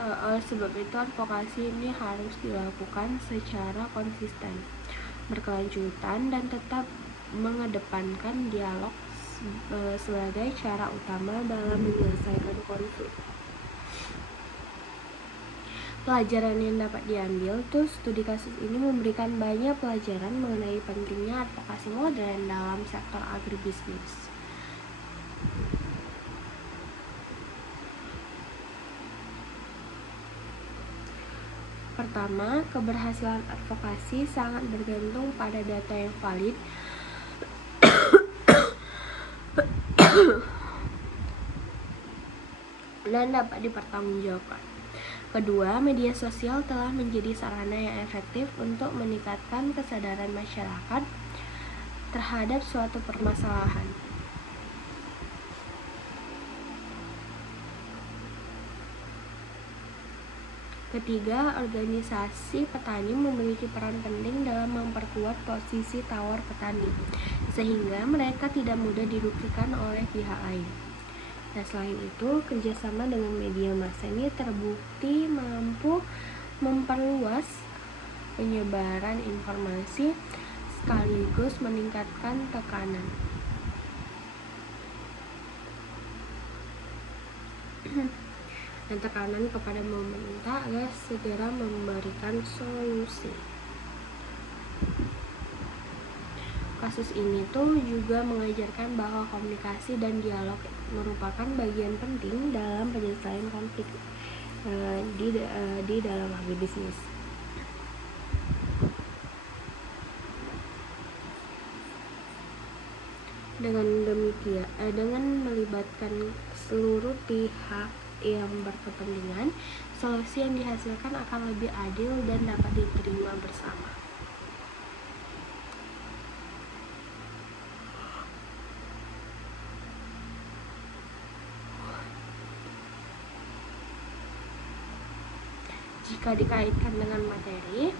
Oleh sebab itu, advokasi ini harus dilakukan secara konsisten, berkelanjutan, dan tetap mengedepankan dialog sebagai cara utama dalam menyelesaikan konflik. Pelajaran yang dapat diambil tuh, studi kasus ini memberikan banyak pelajaran mengenai pentingnya advokasi modern dalam sektor agribisnis. Pertama, keberhasilan advokasi sangat bergantung pada data yang valid dan dapat dipertanggungjawabkan. Kedua, media sosial telah menjadi sarana yang efektif untuk meningkatkan kesadaran masyarakat terhadap suatu permasalahan. Ketiga, organisasi petani memiliki peran penting dalam memperkuat posisi tawar petani, sehingga mereka tidak mudah dirugikan oleh pihak lain. Nah, selain itu, kerjasama dengan media massa ini terbukti mampu memperluas penyebaran informasi sekaligus meningkatkan tekanan kepada pemerintah agar segera memberikan solusi. Kasus ini tuh juga mengajarkan bahwa komunikasi dan dialog merupakan bagian penting dalam penyelesaian konflik di dalam agribisnis. Dengan melibatkan seluruh pihak yang berkepentingan, solusi yang dihasilkan akan lebih adil dan dapat diterima bersama. Jika dikaitkan dengan materi,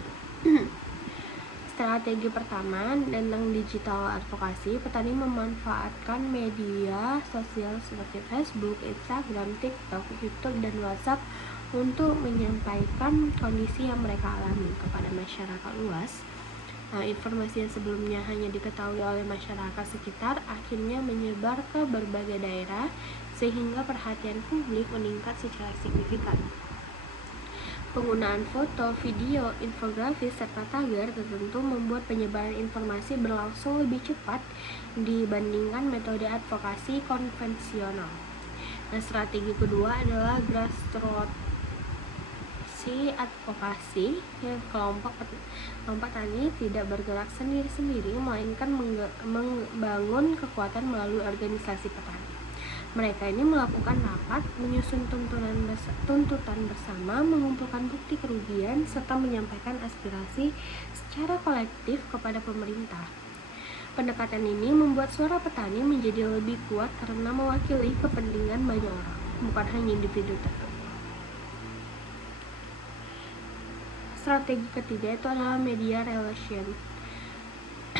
strategi pertama tentang digital advokasi, petani memanfaatkan media sosial seperti Facebook, Instagram, TikTok, YouTube, dan WhatsApp untuk menyampaikan kondisi yang mereka alami kepada masyarakat luas. Informasi yang sebelumnya hanya diketahui oleh masyarakat sekitar akhirnya menyebar ke berbagai daerah, sehingga perhatian publik meningkat secara signifikan. Penggunaan foto, video, infografis, serta tagar tertentu membuat penyebaran informasi berlangsung lebih cepat dibandingkan metode advokasi konvensional. Nah, strategi kedua adalah grassroots advokasi, yang kelompok tani tidak bergerak sendiri-sendiri, melainkan membangun kekuatan melalui organisasi petani. Mereka ini melakukan rapat, menyusun tuntutan bersama, mengumpulkan bukti kerugian, serta menyampaikan aspirasi secara kolektif kepada pemerintah. Pendekatan ini membuat suara petani menjadi lebih kuat karena mewakili kepentingan banyak orang, bukan hanya individu tertentu. Strategi ketiga itu adalah media relation.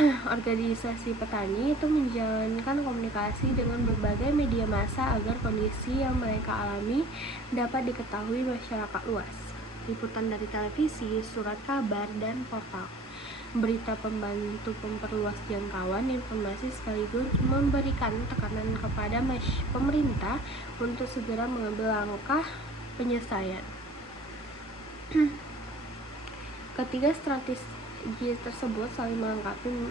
Organisasi petani itu menjalankan komunikasi dengan berbagai media massa agar kondisi yang mereka alami dapat diketahui masyarakat luas. Liputan dari televisi, surat kabar, dan portal berita membantu memperluas jangkauan informasi sekaligus memberikan tekanan kepada pemerintah untuk segera mengambil langkah penyelesaian. Ketiga strategi tersebut saling melengkapi.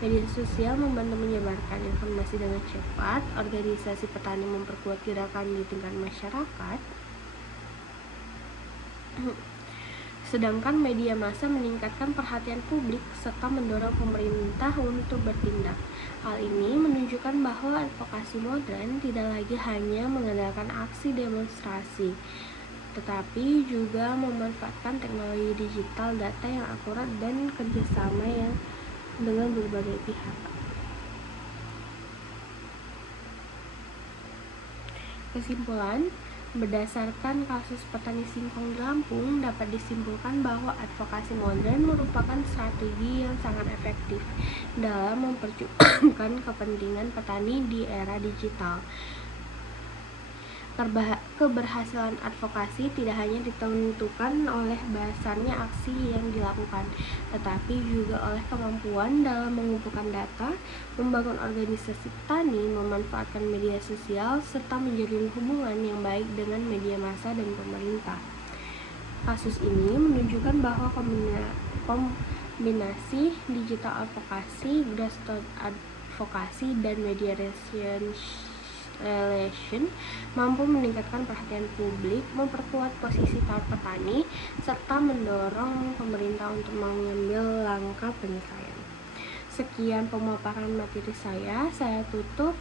Media sosial membantu menyebarkan informasi dengan cepat, organisasi petani memperkuat gerakan di tingkat masyarakat, sedangkan media massa meningkatkan perhatian publik serta mendorong pemerintah untuk bertindak. Hal ini menunjukkan bahwa advokasi modern tidak lagi hanya mengandalkan aksi demonstrasi, tetapi juga memanfaatkan teknologi digital, data yang akurat, dan kerjasama yang dengan berbagai pihak. Kesimpulan, berdasarkan kasus petani singkong di Lampung, dapat disimpulkan bahwa advokasi modern merupakan strategi yang sangat efektif dalam memperjuangkan kepentingan petani di era digital. Keberhasilan advokasi tidak hanya ditentukan oleh besarnya aksi yang dilakukan, tetapi juga oleh kemampuan dalam mengumpulkan data, membangun organisasi petani, memanfaatkan media sosial, serta menjalin hubungan yang baik dengan media massa dan pemerintah. Kasus ini menunjukkan bahwa kombinasi digital advokasi, grassroots advokasi, dan media relation mampu meningkatkan perhatian publik, memperkuat posisi petani, serta mendorong pemerintah untuk mengambil langkah penyelesaian. Sekian pemaparan materi saya tutup.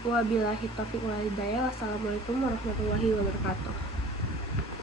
Wabillahi taufiq wal hidayah. Wassalamualaikum warahmatullahi wabarakatuh.